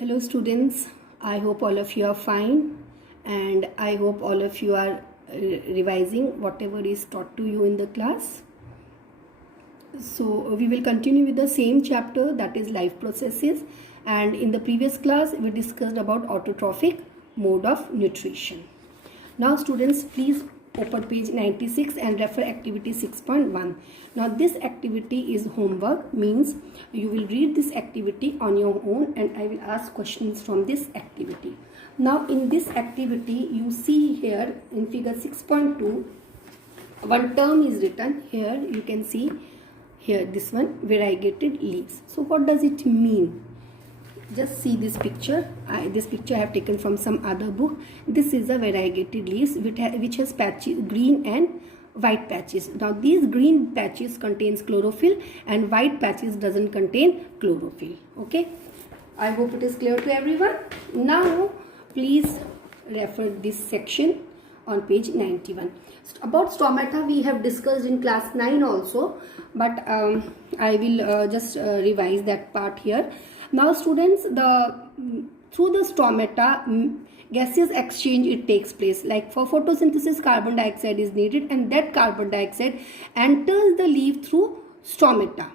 Hello students, I hope all of you are fine and I hope all of you are revising whatever is taught to you in the class. So we will continue with the same chapter, that is life processes, and in the previous class we discussed about autotrophic mode of nutrition. Now students, please open page 96 and refer activity 6.1. Now this activity is homework, means you will read this activity on your own and I will ask questions from this activity. Now in this activity you see here in figure 6.2 one term is written here. You can see here this one, variegated leaves. So what does it mean? Just see this picture. This picture I have taken from some other book. This is a variegated leaves which has patches, green and white patches. Now these green patches contains chlorophyll and white patches doesn't contain chlorophyll. Okay, I hope it is clear to everyone. Now please refer this section on page 91. About stomata we have discussed in class 9 also, but I will just revise that part here. Now students, through the stomata gaseous exchange it takes place. Like for photosynthesis carbon dioxide is needed and that carbon dioxide enters the leaf through stomata,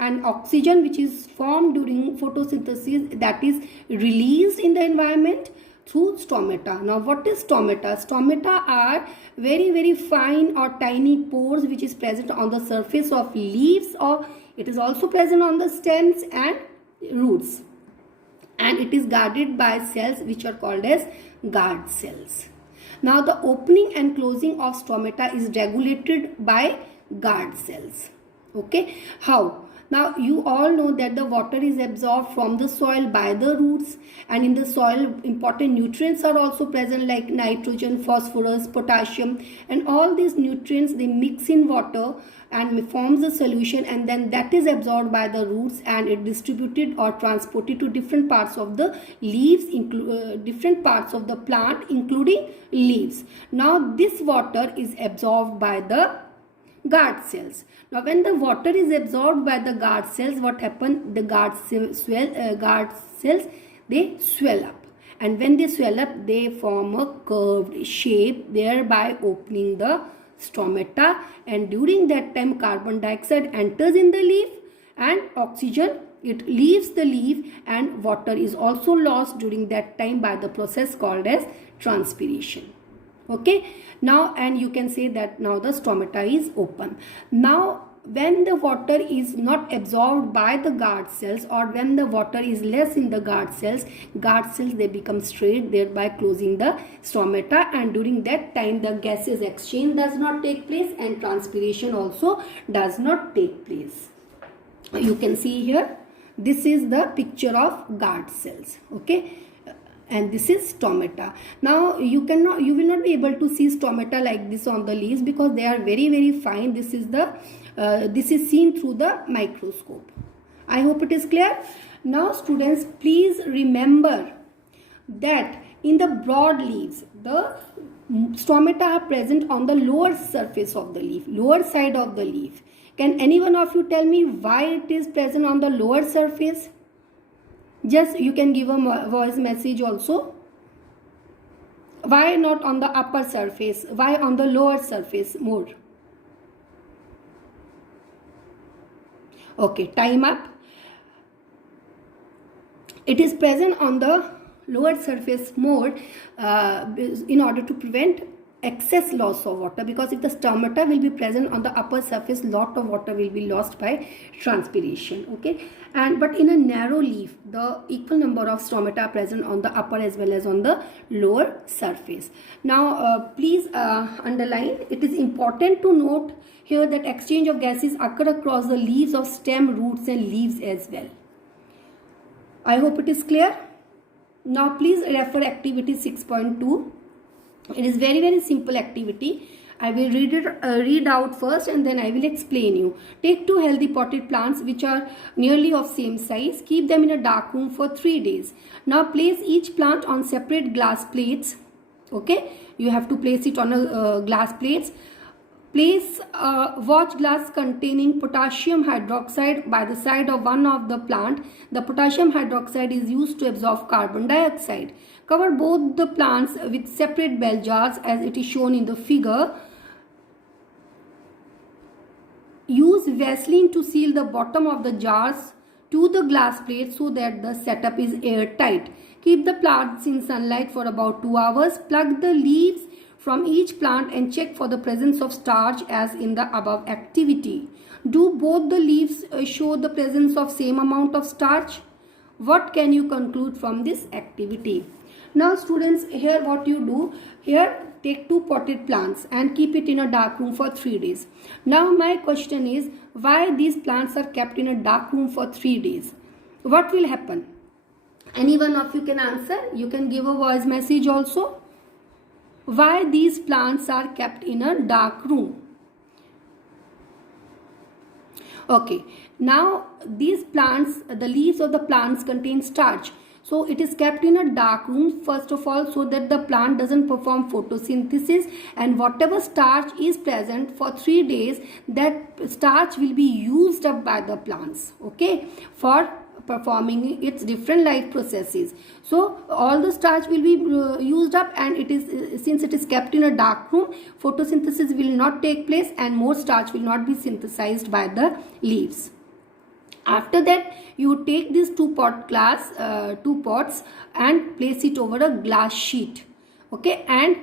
and oxygen which is formed during photosynthesis, that is released in the environment through stomata. Now what is stomata? Stomata are very fine or tiny pores which is present on the surface of leaves, or it is also present on the stems and roots, and it is guarded by cells which are called as guard cells. Now the opening and closing of stomata is regulated by guard cells. Okay, how? Now you all know that the water is absorbed from the soil by the roots, and in the soil important nutrients are also present like nitrogen, phosphorus, potassium, and all these nutrients they mix in water and forms a solution, and then that is absorbed by the roots and it distributed or transported to different parts of the leaves, different parts of the plant including leaves. Now this water is absorbed by the guard cells. Now when the water is absorbed by the guard cells, what happens? The guard cells they swell up, and when they swell up they form a curved shape, thereby opening the stomata, and during that time carbon dioxide enters in the leaf and oxygen it leaves the leaf, and water is also lost during that time by the process called as transpiration. Okay, now and you can say that now the stomata is open. Now when the water is not absorbed by the guard cells, or when the water is less in the guard cells they become straight, thereby closing the stomata, and during that time the gaseous exchange does not take place and transpiration also does not take place. You can see here, this is the picture of guard cells. Okay, and this is stomata. Now you will not be able to see stomata like this on the leaves because they are very fine. This is seen through the microscope. I hope it is clear. Now students, please remember that in the broad leaves the stomata are present on the lower surface of the leaf, lower side of the leaf. Can any one of you tell me why it is present on the lower surface? Just you can give a voice message also. Why not on the upper surface? Why on the lower surface more? Okay, time up. It is present on the lower surface more in order to prevent excess loss of water, because if the stomata will be present on the upper surface, lot of water will be lost by transpiration. Okay, and but in a narrow leaf the equal number of stomata are present on the upper as well as on the lower surface. Now please underline, it is important to note here that exchange of gases occur across the leaves of stem, roots and leaves as well. I hope it is clear. Now please refer activity 6.2. It is very simple activity. I will read out first and then I will explain you. Take 2 healthy potted plants which are nearly of same size. Keep them in a dark room for 3 days. Now place each plant on separate glass plates. Okay, you have to place it on a glass plates. Place a watch glass containing potassium hydroxide by the side of one of the plant. The potassium hydroxide is used to absorb carbon dioxide. Cover both the plants with separate bell jars as it is shown in the figure. Use Vaseline to seal the bottom of the jars to the glass plate so that the setup is airtight. Keep the plants in sunlight for about 2 hours. Plug the leaves from each plant and check for the presence of starch as in the above activity. Do both the leaves show the presence of same amount of starch? What can you conclude from this activity? Now students, here what you do, here take 2 potted plants and keep it in a dark room for 3 days. Now my question is, why these plants are kept in a dark room for 3 days? What will happen? Any one of you can answer. You can give a voice message also. Why these plants are kept in a dark room? Okay, now these plants, the leaves of the plants contain starch. So it is kept in a dark room first of all so that the plant doesn't perform photosynthesis, and whatever starch is present for 3 days, that starch will be used up by the plants, okay, for performing its different life processes. So all the starch will be used up, and it is, since it is kept in a dark room, photosynthesis will not take place and more starch will not be synthesized by the leaves. After that, you take these 2 pots and place it over a glass sheet, okay, and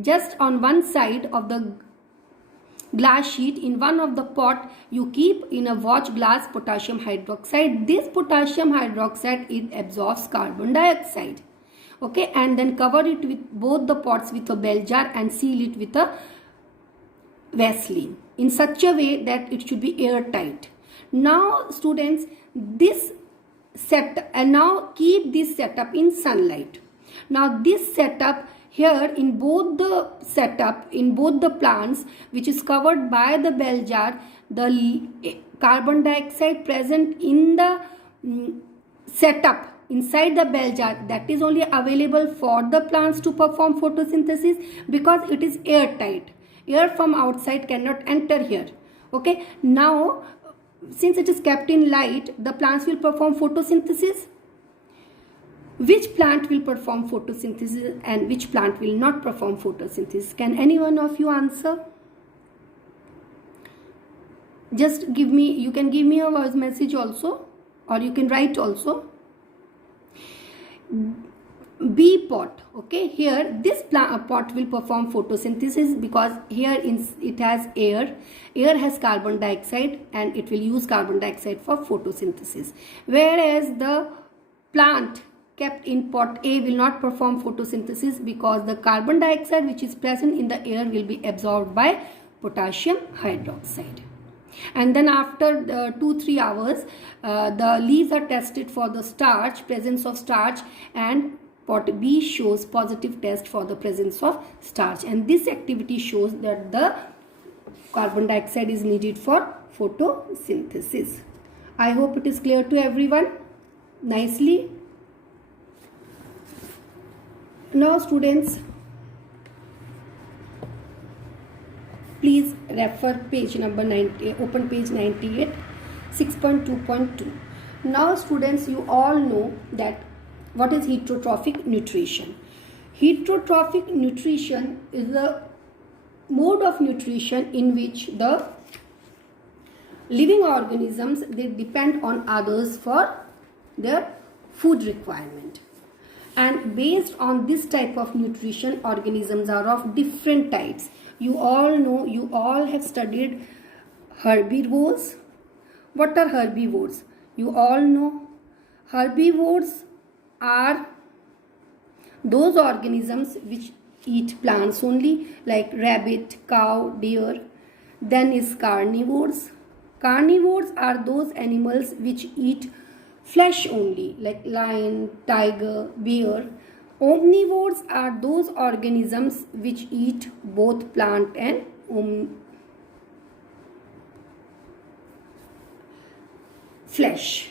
just on one side of the glass sheet, in one of the pot, you keep in a watch glass potassium hydroxide. This potassium hydroxide, it absorbs carbon dioxide, okay, and then cover it with both the pots with a bell jar and seal it with a Vaseline in such a way that it should be airtight. Now students, this set, and now keep this setup in sunlight. Now this setup here, in both the setup, in both the plants which is covered by the bell jar, the carbon dioxide present in the setup inside the bell jar, that is only available for the plants to perform photosynthesis because it is airtight. Air from outside cannot enter here, okay. Now since it is kept in light, the plants will perform photosynthesis. Which plant will perform photosynthesis and which plant will not perform photosynthesis? Can any one of you answer? Just give me, you can give me a voice message also, or you can write also. B pot, okay, here this pot will perform photosynthesis because here it has air has carbon dioxide and it will use carbon dioxide for photosynthesis, whereas the plant kept in pot A will not perform photosynthesis because the carbon dioxide which is present in the air will be absorbed by potassium hydroxide. And then after 2-3 hours, the leaves are tested for the starch, presence of starch, and pot B shows positive test for the presence of starch, and this activity shows that the carbon dioxide is needed for photosynthesis. I hope it is clear to everyone nicely. Now students, please refer page number 90, open page 98, 6.2.2. Now students, you all know that what is heterotrophic nutrition. Heterotrophic nutrition is the mode of nutrition in which the living organisms, they depend on others for their food requirement. And based on this type of nutrition, organisms are of different types. You all know, you all have studied herbivores. What are herbivores? You all know herbivores are those organisms which eat plants only, like rabbit, cow, deer. Then is carnivores. Carnivores are those animals which eat flesh only, like lion, tiger, bear. Omnivores are those organisms which eat both plant and flesh.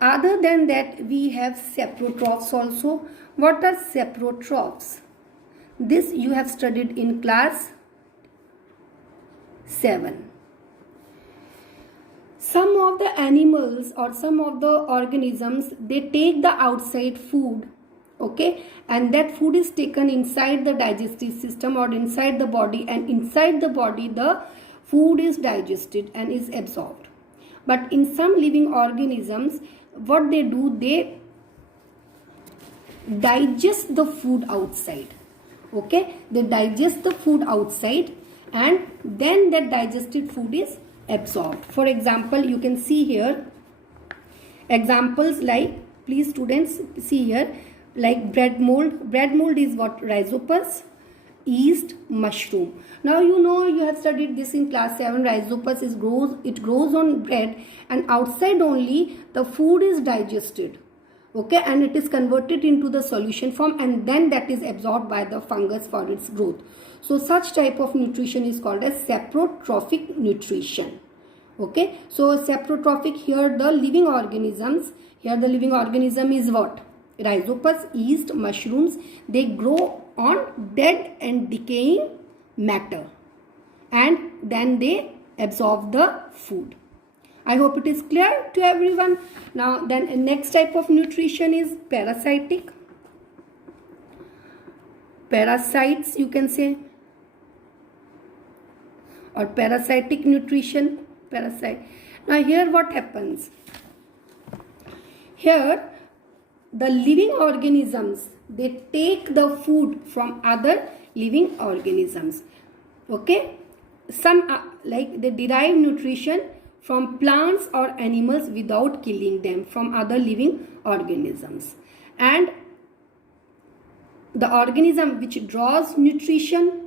Other than that, we have saprotrophs also. What are saprotrophs? This you have studied in class 7. Some of the animals or some of the organisms, they take the outside food, okay, and that food is taken inside the digestive system or inside the body, and inside the body the food is digested and is absorbed. But in some living organisms, what they do, they digest the food outside, okay, they digest the food outside and then that digested food is absorbed. For example, you can see here examples like, please students see here, like bread mold. Bread mold is what? Rhizopus, yeast, mushroom. Now you know, you have studied this in class 7. Rhizopus grows on bread, and outside only the food is digested, okay, and it is converted into the solution form, and then that is absorbed by the fungus for its growth. So such type of nutrition is called as saprotrophic nutrition, okay. So saprotrophic, here the living organisms, here the living organism is what? Rhizopus, yeast, mushrooms. They grow on dead and decaying matter, and then they absorb the food. I hope it is clear to everyone. Now then, next type of nutrition is parasitic. Parasites, you can say, or parasitic nutrition. Parasite. Now here what happens? Here the living organisms, they take the food from other living organisms, okay. Some like they derive nutrition from plants or animals without killing them, from other living organisms. And the organism which draws nutrition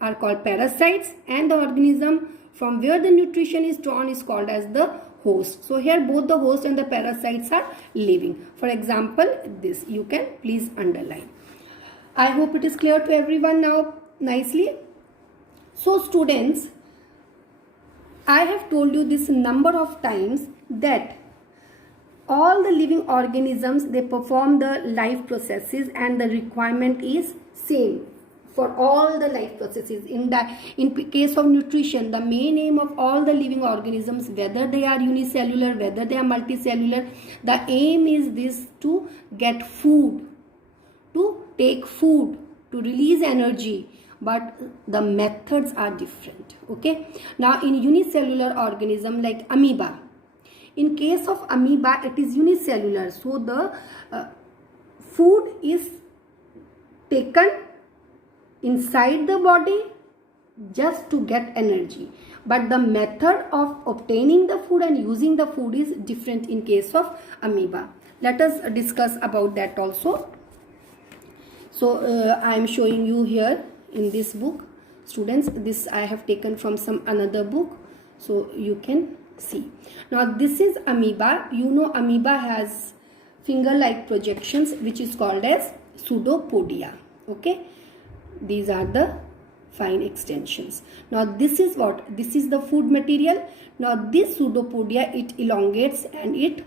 are called parasites, and the organism from where the nutrition is drawn is called as the host. So here both the host and the parasites are living. For example, this you can please underline. I hope it is clear to everyone now nicely. So students, I have told you this number of times that all the living organisms, they perform the life processes, and the requirement is same for all the life processes. In case of nutrition, the main aim of all the living organisms, whether they are unicellular, whether they are multicellular, the aim is this: to get food, to take food, to release energy. But the methods are different, okay. Now in unicellular organism like amoeba, in case of amoeba it is unicellular, so the food is taken inside the body just to get energy, but the method of obtaining the food and using the food is different in case of amoeba. Let us discuss about that also. So I am showing you here in this book, students. This I have taken from some another book, so you can see. Now this is amoeba. You know amoeba has finger-like projections, which is called as pseudopodia, okay. These are the fine extensions. Now this is what? This is the food material. Now this pseudopodia, it elongates and it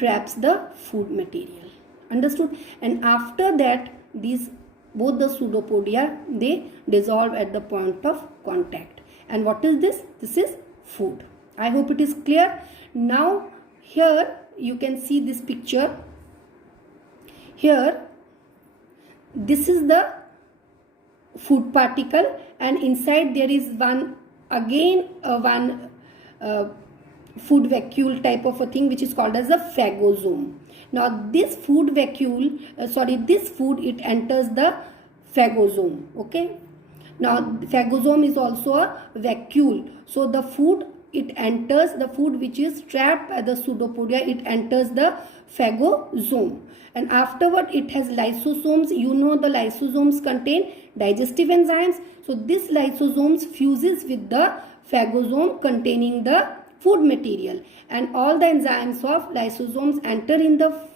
wraps the food material. Understood? And after that, these both the pseudopodia, they dissolve at the point of contact. And what is this? This is food. I hope it is clear. Now here you can see this picture. Here this is the food particle, and inside there is one food vacuole type of a thing, which is called as a phagosome. Now this food vacuole, this food, it enters the phagosome, okay. Now phagosome is also a vacuole, so the food, it enters, the food which is trapped by the pseudopodia, it enters the phagosome, and afterward it has lysosomes. You know the lysosomes contain digestive enzymes, so this lysosomes fuses with the phagosome containing the food material, and all the enzymes of lysosomes enter in the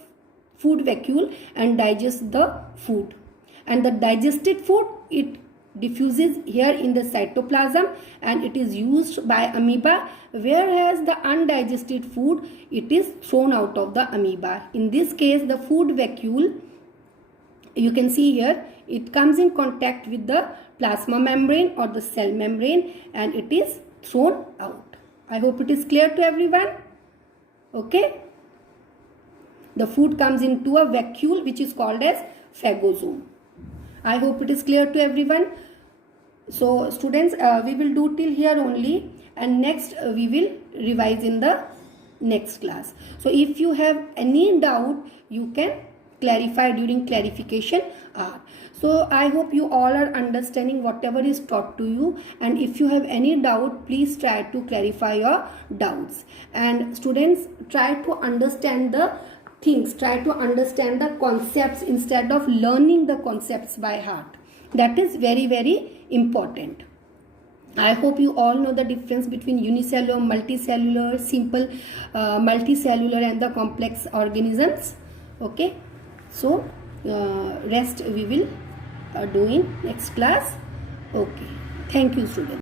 food vacuole and digest the food, and the digested food, it diffuses here in the cytoplasm and it is used by amoeba, whereas the undigested food, it is thrown out of the amoeba. In this case, the food vacuole You can see here it comes in contact with the plasma membrane or the cell membrane and it is thrown out. I hope it is clear to everyone. Okay. The food comes into a vacuole which is called as phagosome. I hope it is clear to everyone. So students, we will do till here only, and next we will revise in the next class. So if you have any doubt, you can clarify during clarification hour. So I hope you all are understanding whatever is taught to you, and if you have any doubt, please try to clarify your doubts. And students, try to understand the things, try to understand the concepts instead of learning the concepts by heart. That is very, very important. I hope you all know the difference between unicellular, multicellular, simple multicellular and the complex organisms. Okay, so rest we will do in next class. Okay, thank you students.